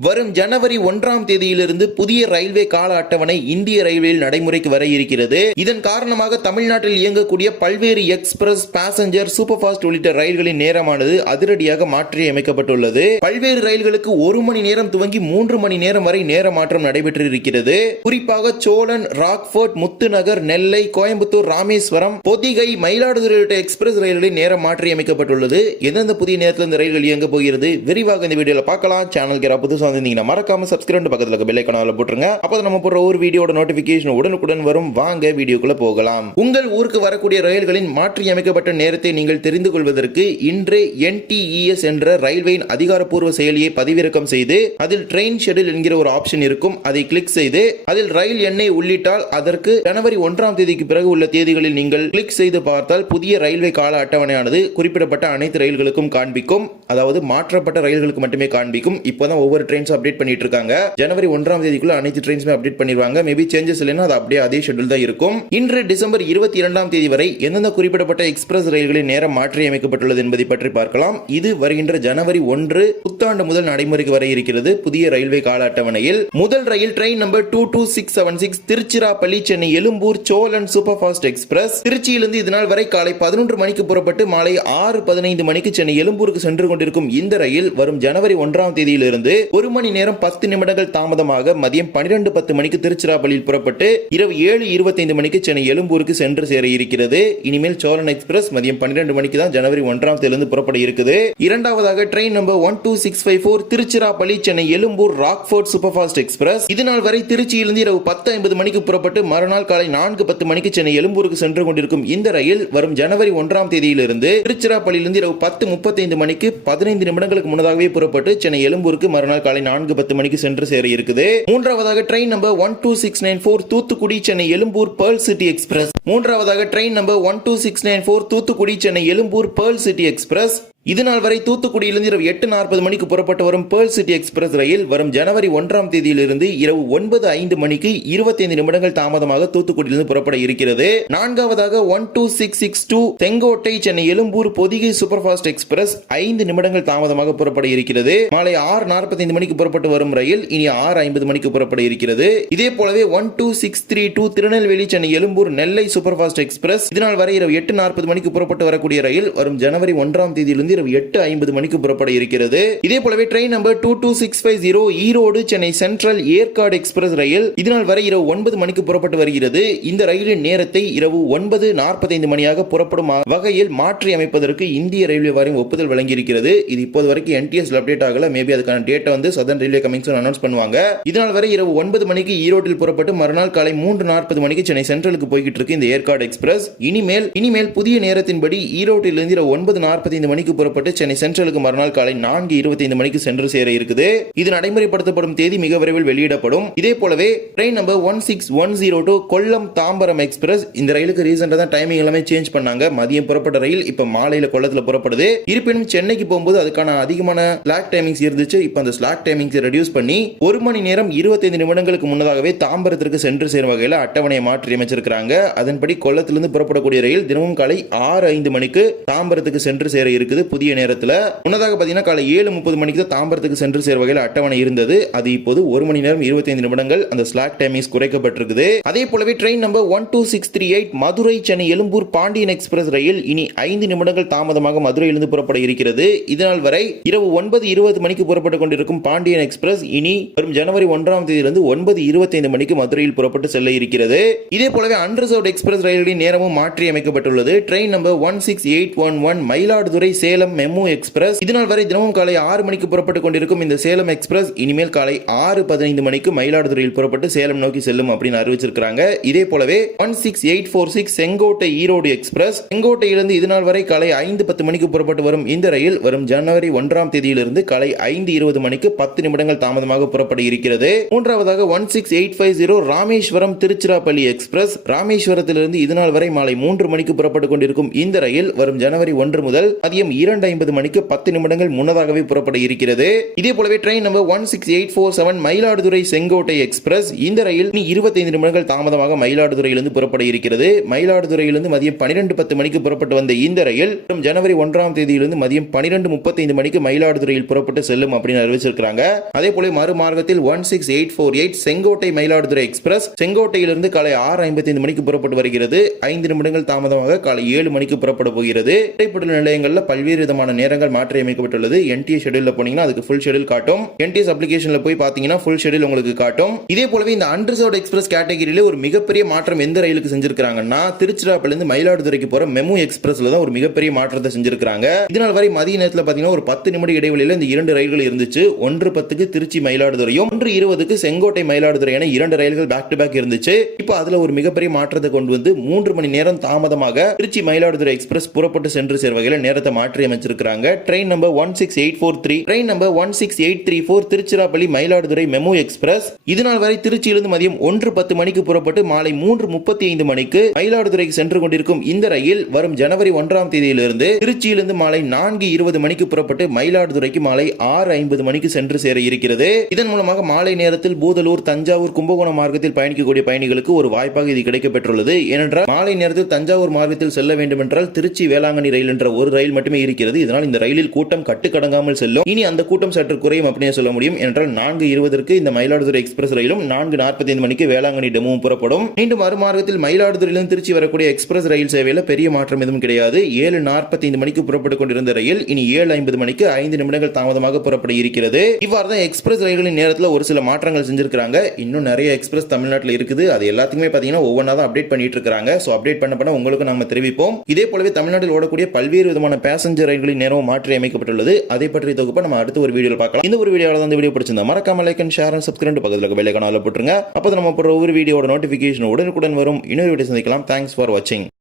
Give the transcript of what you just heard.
வரும் ஜனவரி ஒன்றாம் தேதியிலிருந்து புதிய ரயில்வே கால அட்டவணை இந்திய ரயில்வேயில் நடைமுறைக்கு வர இருக்கிறது. இதன் காரணமாக தமிழ்நாட்டில் இயங்கக்கூடிய பல்வேறு எக்ஸ்பிரஸ் பாசஞ்சர் சூப்பர் ஃபாஸ்ட் உள்ளிட்ட ரயில்களின் நேரமானது அதிரடியாக மாற்றி அமைக்கப்பட்டுள்ளது. பல்வேறு ரயில்களுக்கு ஒரு மணி நேரம் துவங்கி மூன்று மணி நேரம் வரை நேர மாற்றம் நடைபெற்று இருக்கிறது. குறிப்பாக சோழன் ராக்ஃபோர்ட் முத்துநகர் நெல்லை கோயம்புத்தூர் ராமேஸ்வரம் பொதிகை மயிலாடுதுறை உள்ளிட்ட எக்ஸ்பிரஸ் ரயில்களின் நேரம் மாற்றி அமைக்கப்பட்டுள்ளது. எந்தெந்த புதிய நேரத்தில் இந்த ரயில்கள் இயங்க போகிறது? விரிவாக இந்த வீடியோவில் பார்க்கலாம். சேனல் யாராவது புதுசாக வந்திருந்தீங்கன்னா மறக்காம சப்ஸ்கிரைப் பக்கத்துல இருக்க பெல் ஐக்கான போட்டுருங்க. அப்போ நம்ம போடுற ஒரு வீடியோட நோட்டிபிகேஷன் உடனுக்குடன் வரும். வாங்க வீடியோக்குள்ள போகலாம். உங்கள் ஊருக்கு வரக்கூடிய ரயில்களின் மாற்றி அமைக்கப்பட்ட நேரத்தை நீங்கள் தெரிந்து கொள்வதற்கு இன்று என்டிஇஎஸ் என்ற ரயில்வேயின் அதிகாரப்பூர்வ செயலியை பதிவிறக்கம் செய்து அதில் ட்ரெயின் ஷெடியூல் என்கிற ஒரு ஆப்ஷன் இருக்கும். அதை கிளிக் செய்து அதில் ரயில் எண்ணை உள்ளிட்டால் அதற்கு ஜனவரி ஒன்றாம் தேதிக்கு பிறகு உள்ள தேதிகளில் நீங்கள் கிளிக் செய்து பார்த்தால் புதிய ரயில்வே கால அட்டவணையானது குறிப்பிடப்பட்ட அனைத்து ரயில்களுக்கும் காண்பிக்கும் அதாவது மாற்றப்பட்ட ரயில்களுக்கு மட்டுமே காண்பிக்கும். இப்போதான் ஒவ்வொரு ட்ரெயின்ஸ் அப்டேட் பண்ணிட்டு இருக்காங்க ஜனவரி ஒன்றாம் தேதிக்குள்ள அனைத்து ட்ரெயின்ஸுமே அப்டேட் பண்ணிடுவாங்க மேபி சேஞ்சஸ் இல்லைன்னா அது அப்படியே அதே ஷெட்யூல் தான் இருக்கும். இன்று டிசம்பர் இருபத்தி இரண்டாம் தேதி வரை எந்தெந்த குறிப்பிடப்பட்ட எக்ஸ்பிரஸ் ரயில்களின் நேரம் மாற்றி அமைக்கப்பட்டுள்ளது என்பதை பற்றி பார்க்கலாம். இது வருகின்ற ஜனவரி ஒன்று புத்தாண்டு முதல் நடைமுறைக்கு வரை இருக்கிறது. புதிய ரயில்வே கால அட்டவணையில் முதல் ரயில் train number two two six seven six Tiruchirappalli Chennai Egmore Cholan super fast express திருச்சியிலிருந்து இதனால் வரை காலை பதினொன்று மணிக்கு புறப்பட்டு மாலை ஆறு பதினைந்து மணிக்கு சென்னை எழும்பூருக்கு சென்று கொண்டிருக்கும் இந்த ரயில் வரும் ஜனவரி ஒன்றாம் தேதியிலிருந்து ஒரு ஒரு மணி நேரம் பத்து நிமிடங்கள் தாமதமாக மதியம் பனிரெண்டு பத்து மணிக்கு திருச்சிராப்பள்ளியில் புறப்பட்டு இரவு ஏழு இருபத்தைந்து மணிக்கு சென்னை எழும்பூருக்கு சென்று சேர இருக்கிறது. இனிமேல் சோழன் எக்ஸ்பிரஸ் மதியம் பன்னிரண்டு மணிக்கு தான் ஜனவரி ஒன்றாம் தேதியிலிருந்து புறப்பட இருக்குது. இரண்டாவதாக train number one two six five four Tiruchirappalli Chennai Egmore Rockfort super fast express இதனால் வரை திருச்சியிலிருந்து இரவு பத்து ஐம்பது மணிக்கு புறப்பட்டு மறுநாள் காலை நான்கு பத்து மணிக்கு சென்னை எழும்பூருக்கு சென்று கொண்டிருக்கும் இந்த ரயில் வரும் ஜனவரி ஒன்றாம் தேதியிலிருந்து திருச்சிராப்பள்ளியிலிருந்து இரவு பத்து முப்பத்தைந்து மணிக்கு பதினைந்து நிமிடங்களுக்கு முன்னதாகவே புறப்பட்டு சென்னை எழும்பூருக்கு மறுநாள் காலை நான்கு பத்து மணிக்கு சென்று சேர இருக்குது. மூன்றாவதாக train number one two six nine four Thoothukudi Chennai Egmore pearl city express மூன்றாவதாக train number one two six nine four Thoothukudi Chennai Egmore pearl city express இதுநாள் வரை தூத்துக்குடியிலிருந்து இரவு எட்டு நாற்பது மணிக்கு புறப்பட்டு வரும் பேர்ல் சிட்டி எக்ஸ்பிரஸ் ரயில் வரும் ஜனவரி ஒன்றாம் தேதியிலிருந்து இரவு ஒன்பது ஐந்து மணிக்கு இருபத்தைந்து நிமிடங்கள் தாமதமாக தூத்துக்குடியிலிருந்து புறப்பட இருக்கிறது. நான்காவதாக one two six six two Sengottai Chennai Egmore Pothigai super fast express ஐந்து நிமிடங்கள் தாமதமாக புறப்பட இருக்கிறது. மாலை ஆறு நாற்பத்தைந்து மணிக்கு புறப்பட்டு வரும் ரயில் இனி ஆறு ஐம்பது மணிக்கு புறப்பட இருக்கிறது. இதே போலவே one two six three two Tirunelveli Chennai Egmore Nellai super fast express இதனால் வரை இரவு எட்டு நாற்பது மணிக்கு புறப்பட்டு வரக்கூடிய ரயில் வரும் ஜனவரி ஒன்றாம் தேதியிலிருந்து இரவு எட்டு ஐம்பது மணிக்கு புறப்பட இருக்கிறது. இதே போலவே train number two two six five zero Erode Chennai Central Yercaud express ரயில் இதனால் வரை இரவு ஒன்பது மணிக்கு புறப்பட்டு வருகிறது. இந்த ரயிலின் நேரத்தை இரவு ஒன்பது நாற்பத்தைந்து மணியாக புறப்படும் வகையில் மாற்றி அமைப்பதற்கு இந்திய ரயில்வே வாரியம் ஒப்புதல் வழங்கியிருக்கிறது. இது இப்போது வரைக்கும் என்டிஎஸ் அப்டேட் ஆகல. மேபி அதுக்கான டேட்டா வந்து சதன் ரயில்வே கமிஷன் அனௌன்ஸ் பண்ணுவாங்க. இதனால் வரை இரவு ஒன்பது மணிக்கு ஈரோட்டில் புறப்பட்டு மறுநாள் காலை மூன்று நாற்பது மணிக்கு சென்னை சென்ட்ரலுக்கு போய்கிட்டு இருக்கு இந்த ஏற்காடு எக்ஸ்பிரஸ் இனிமேல் இனிமேல் புதிய நேரத்தின்படி ஈரோட்டிலிருந்து இரவு ஒன்பது நாற்பத்தைந்து மணிக்கு புறப்பட்டு சென்னை சென்ட்ரலுக்கு மறுநாள் காலை நான்கு இருபத்தைந்து மணிக்கு சென்று சேர இருக்குது. இது நடைமுறைப்படுத்தப்படும் தேதி மிக விரைவில் வெளியிடப்படும். இதே போலவே train number one six one zero two Kollam Tambaram express இந்த ரயிலுக்கு ரீசெண்டாக தான் டைமிங் எல்லாமே சேஞ்ச் பண்ணாங்க. மதியம் புறப்பட்ட ரயில் இப்போ மாலையில் கொல்லத்தில் புறப்படுது. இருப்பினும் சென்னைக்கு போகும்போது அதுக்கான அதிகமான ஸ்லாக் டைமிங்ஸ் இருந்துச்சு. இப்போ அந்த ஸ்லாக் டைமிங்ஸ் ரெடியூஸ் பண்ணி ஒரு மணி நேரம் இருபத்தைந்து நிமிடங்களுக்கு முன்னதாகவே தாம்பரத்திற்கு சென்று சேரும் வகையில் அட்டவணையை மாற்றி அமைச்சிருக்கிறாங்க. அதன்படி கொல்லத்திலிருந்து புறப்படக்கூடிய ரயில் தினமும் காலை ஆறு ஐந்து மணிக்கு தாம்பரத்துக்கு சென்று சேர இருக்குது. புதிய நேரத்தில் முன்னதாக பார்த்தீங்கன்னா காலை ஏழு முப்பது மணிக்கு தான் தாம்பரத்துக்கு சென்று சேர் வகையில் அட்டவணை இருந்தது. அது இப்போது ஒரு மணி நேரம் இருபத்தைந்து நிமிடங்கள் அந்த ஸ்லாக் டைமிங்ஸ் குறைக்கப்பட்டிருக்குது. அதே போலவே train number one two six three eight Madurai Chennai Egmore Pandian express ரயில் இனி ஐந்து நிமிடங்கள் தாமதமாக மதுரையிலிருந்து புறப்பட இருக்கிறது. இதனால் வரை இரவு ஒன்பது இருபது மணிக்கு புறப்பட்டு கொண்டிருக்கும் பாண்டியன் எக்ஸ்பிரஸ் இனி வரும் ஜனவரி ஒன்றாம் தேதியிலிருந்து ஒன்பது இருபத்தைந்து மணிக்கு மதுரையில் புறப்பட்டு செல்ல இருக்கிறது. இதே போலவே அன்ரிசர்வ்ட் எக்ஸ்பிரஸ் ரயில்களின் நேரமும் மாற்றி அமைக்கப்பட்டுள்ளது train number one six eight one one Mayiladuthurai Salem Salem MEMU express. இதனால் வரை தினமும் காலை ஆறு மணிக்கு புறப்பட்டு கொண்டிருக்கும் இந்த சேலம் எக்ஸ்பிரஸ் இனிமேல் காலை ஆறு பதினைந்து மணிக்கு மயிலாடுதுறையில் புறப்பட்டு சேலம் நோக்கி செல்லும் அப்படின்னு அறிவிச்சிருக்காங்க இதே போலவே one six eight four six Sengottai Erode express செங்கோட்டையிலிருந்து இதுநாள் வரை காலை ஐந்து பத்து மணிக்கு புறப்பட்டு வரும் இந்த ரயில் வரும் ஜனவரி ஒன்றாம் தேதியிலிருந்து காலை ஐந்து இருபது மணிக்கு பத்து நிமிடங்கள் தாமதமாக புறப்பட இருக்கிறது. மூன்றாவதாக one six eight five zero Rameswaram Tiruchirappalli express ராமேஸ்வரத்திலிருந்து இதுநாள் வரை மாலை மூன்று மணிக்கு புறப்பட்டு கொண்டிருக்கும் இந்த ரயில் வரும் ஜனவரி ஒன்று முதல் மதியம் இரண்டு இரண்டு ஐம்பது மணிக்கு பத்து நிமிடங்கள் முன்னதாகவே புறப்பட இருக்கிறது. இதே போலவே train number one six eight four seven Mayiladuthurai Sengottai express இந்த ரயில் இனி இருபத்தைந்து நிமிடங்கள் தாமதமாக மயிலாடுதுறையிலிருந்து புறப்பட இருக்கிறது. மயிலாடுதுறையிலிருந்து மதியம் பனிரெண்டு பத்து மணிக்கு புறப்பட்டு வந்த இந்த ரயில் ஜனவரி ஒன்றாம் தேதியிலிருந்து மதியம் பனிரெண்டு முப்பத்தைந்து மணிக்கு மயிலாடுதுறையில் புறப்பட்டு செல்லும் அப்படின்னு அறிவிச்சிருக்காங்க அதே போல மறுமார்க்கத்தில் one six eight four eight Sengottai Mayiladuthurai express செங்கோட்டையிலிருந்து காலை ஆறு ஐம்பத்தைந்து மணிக்கு புறப்பட்டு வருகிறது. ஐந்து நிமிடங்கள் தாமதமாக காலை ஏழு மணிக்கு புறப்பட போகிறது. திரைப்பட நிலையங்களில் பல்வேறு விதமான நேரங்கள் மாற்றியமைக்கப்பட்டுள்ளது. என்டிஏ என்டிஎஸ் போனீங்கன்னா அதுக்கு ஃபுல் ஷெடியூல் காட்டும். என்டிஎஸ் அப்ளிகேஷன்ல போய் பாத்தீங்கன்னா ஃபுல் ஷெடியூல் உங்களுக்கு காட்டும். இதே போலவே இந்த அன்ரிசர்வ்ட் எக்ஸ்பிரஸ் கேட்டகரியில ஒரு மிகப்பெரிய மாற்றம் எந்த ரயிலுக்கு செஞ்சிருக்காங்கன்னா திருச்சிராப்பள்ளிருந்து மயிலாடுதுறைக்கு போற மெமு எக்ஸ்பிரஸ்ல தான் ஒரு மிகப்பெரிய மாற்றத்தை செஞ்சிருக்காங்க இதனால் வரை மதிய நேரத்தில் பாத்தீங்கன்னா ஒரு பத்து நிமிட இடைவெளியில இந்த இரண்டு ரயில்கள் இருந்துச்சு. ஒன்று பத்துக்கு திருச்சி மயிலாடுதுறையும் ஒன்று இருபதுக்கு செங்கோட்டை மயிலாடுதுறை என இரண்டு ரயில்கள் பேக் டு பேக் இருந்துச்சு. இப்போ அதுல ஒரு மிகப்பெரிய மாற்றத்தை கொண்டு வந்து மூன்று மணி நேரம் தாமதமாக திருச்சி மயிலாடுதுறை எக்ஸ்பிரஸ் புறப்பட்டு சென்று சேர் வகையில் நேரத்தை மாற்றி அமைச்சிருக்காங்க train number one six eight four three train number one six eight three four Tiruchirappalli Mayiladuthurai MEMU express இதனால் வரை திருச்சியிலிருந்து மதியம் ஒன்று பத்து மணிக்கு புறப்பட்டு மாலை மூன்று முப்பத்தி ஐந்து மணிக்கு மயிலாடுதுறைக்கு சென்று கொண்டிருக்கும் இந்த ரயில் வரும் ஜனவரி ஒன்றாம் தேதியிலிருந்து திருச்சியிலிருந்து மாலை நான்கு இருபது மணிக்கு புறப்பட்டு மயிலாடுதுறைக்கு மாலை ஆறு ஐம்பது மணிக்கு சென்று சேர இருக்கிறது. இதன் மூலமாக மாலை நேரத்தில் பூதலூர் தஞ்சாவூர் கும்பகோணம் மார்க்கத்தில் பயணிக்கக்கூடிய பயணிகளுக்கு ஒரு வாய்ப்பாக இது கிடைக்கப்பெற்றுள்ளது. ஏனென்றால் மாலை நேரத்தில் தஞ்சாவூர் மார்க்கத்தில் செல்ல வேண்டும் என்றால் திருச்சி வேளாங்கண்ணி ரயில் என்ற ஒரு ரயில் மட்டுமே இருக்கிறது. இதனால் இந்த ரயிலில் கூட்டம் கட்டுக்கடங்காமல் செல்லும். இனி அந்த கூட்டம் சற்று குறையும் அப்படின்னு சொல்ல முடியும். என்றால் நான்கு இருபதற்கு இந்த மயிலாடுதுறை எக்ஸ்பிரஸ் ரயிலும் நான்கு நாற்பத்தி ஐந்து மணிக்கு வேளாங்கண்ணி டெமுவும் புறப்படும். மீண்டும் மறுமார்க்கத்தில் மயிலாடுதுறையிலிருந்து திருச்சி வரக்கூடிய எக்ஸ்பிரஸ் ரயில் சேவையில் பெரிய மாற்றம் எதுவும் கிடையாது. ஏழு நாற்பத்தி ஐந்து மணிக்கு புறப்பட்டு கொண்டிருந்த ரயில் இனி ஏழு ஐம்பது மணிக்கு ஐந்து நிமிடங்கள் தாமதமாக புறப்பட இருக்கிறது. இவ்வாறு தான் எக்ஸ்பிரஸ் ரயில்களின் நேரத்தில் ஒரு சில மாற்றங்கள் செஞ்சிருக்காங்க இன்னும் நிறைய எக்ஸ்பிரஸ் தமிழ்நாட்டில் இருக்குது. அது எல்லாத்துக்குமே பார்த்தீங்கன்னா ஒவ்வொன்றா தான் அப்டேட் பண்ணிட்டு இருக்காங்க ஸோ அப்டேட் பண்ண பண்ண உங்களுக்கு நம்ம தெரிவிப்போம். இதே போலவே தமிழ்நாட்டில் ஓடக்கூடிய பல்வேறு விதமான பேசஞ்சர் ரயில்களின் நேரம் மாற்றி அமைக்கப்பட்டுள்ளது. அதை பற்றிய தொகுப்பை நம்ம அடுத்த ஒரு வீடியோவில் பார்க்கலாம். இந்த ஒரு வீடியோவில் தான் வீடியோ பிடிச்சிருந்தா மறக்காம like and share and subscribe பக்கத்தில் இருக்க பெல் ஐக்கான போட்டுருங்க. அப்போ நம்ம போடுற ஒரு வீடியோட நோட்டிஃபிகேஷன் உடனுக்குடன் வரும். இன்னொரு வீடியோ சந்திக்கலாம். தேங்க்ஸ் ஃபார் வாட்சிங்